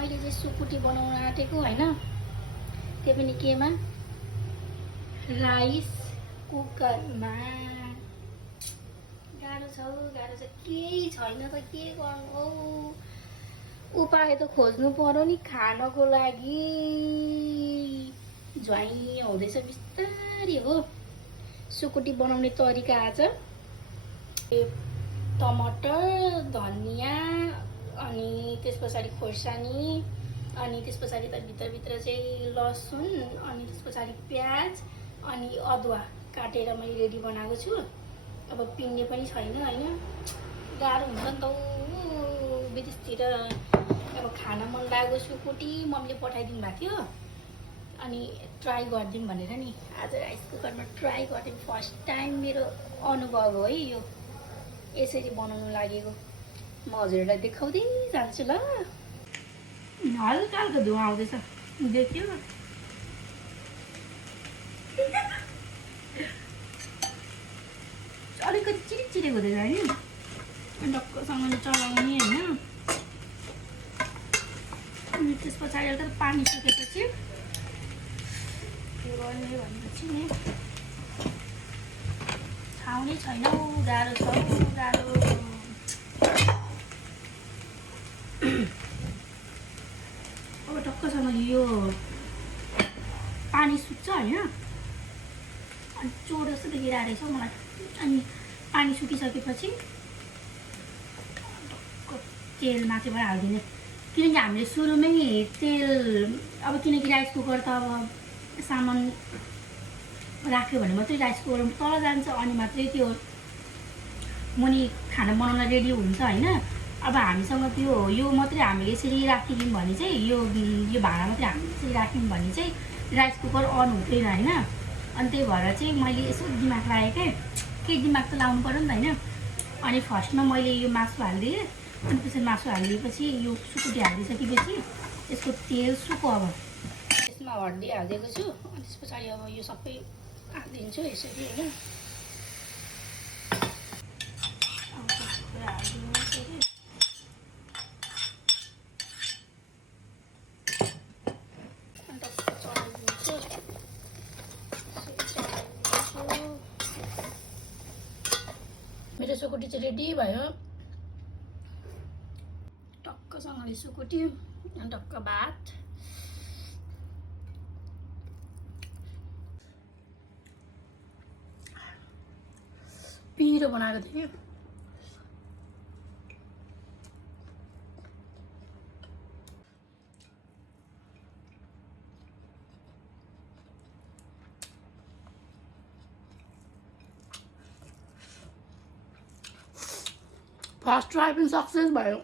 मैले चाहिँ सुकुटी बनाउन आँटेको हैन, त्यो पनि केमा, राइस कुकरमा। गाह्रो छ, केही छैन त के गर्नु हौ। उपाय त खोज्नु पर्यो नि खानको लागि। ज्वाइँ हुँदैछ बिस्तारी हो। सुकुटी बनाउने तरिका आज टमाटर, धनिया, अनि त्यस पछाडि खोर्सानी, अनि त्यस पछाडि त भित्रभित्र चाहिँ लसुन, अनि त्यस पछाडि प्याज, अनि अदुवा काटेर मैले रेडी बनाएको छु। अब पिन्ने पनि छैन हैन, गाह्रो हुन्छ नि त विदेशतिर। अब खाना मन लागेको सुकुटी मम्मीले पठाइदिनु भएको थियो, अनि ट्राई गरिदिउँ भनेर नि आज राइस कुकरमा ट्राई गरिदिउँ। फर्स्ट टाइम मेरो अनुभव हो है यो, यसरी बनाउनु लागेको। म हजुरहरूलाई देखाउँदै जान्छु ल। हल्का हल्का धुवा आउँदैछ, देख्यो? अलिकति चिरिक चिरिक हुँदैछ होइन, डक्कसँगले चलाउने होइन। अनि त्यस पछाडि एउटा पानी सुकेपछि गर्ने भनेपछि नि छाउने छैन हौ, गाह्रो छ हौ, गाह्रो। अब टक्कसँग यो पानी सुक्छ होइन, अनि चोर जस्तो देखिरहेको रहेछ मलाई। अनि पानी सुकिसकेपछि तेल माथिबाट हालिदिने, किनकि हामीले सुरुमै तेल, अब किनकि राइस कुकर त अब सामान राख्यो भने मात्रै राइस कुकर तल जान्छ, अनि मात्रै त्यो मुनि खाना बनाउन रेडी हुन्छ होइन। अब हामीसँग त्यो यो मात्रै हामीले यसरी राखिदिउँ भने चाहिँ, यो भाँडा मात्रै हामीले यसरी राख्यौँ भने चाहिँ राइस कुकर अन हुँदैन होइन। अनि त्यही भएर चाहिँ मैले यसो दिमाग लगाएँ क्या, केही दिमाग त लाउनु पऱ्यो नि त होइन। अनि फर्स्टमा मैले यो मासु हालिदिएँ, अनि त्यसरी मासु हालिदिएपछि यो सुकुटी हालिदिइसकेपछि यसको तेल सुको। अब यसमा हर्दी हालिदिएको छु, अनि त्यस पछाडि अब यो सबै हालिदिन्छु यसरी होइन। मेरो सुकुटी चाहिँ रेडी भयो। टक्कसँगले सुकुटी, टक्क भात। पिरो बनाएको थिएँ कि फर्स्ट ट्राई पनि सक्सेस भयो।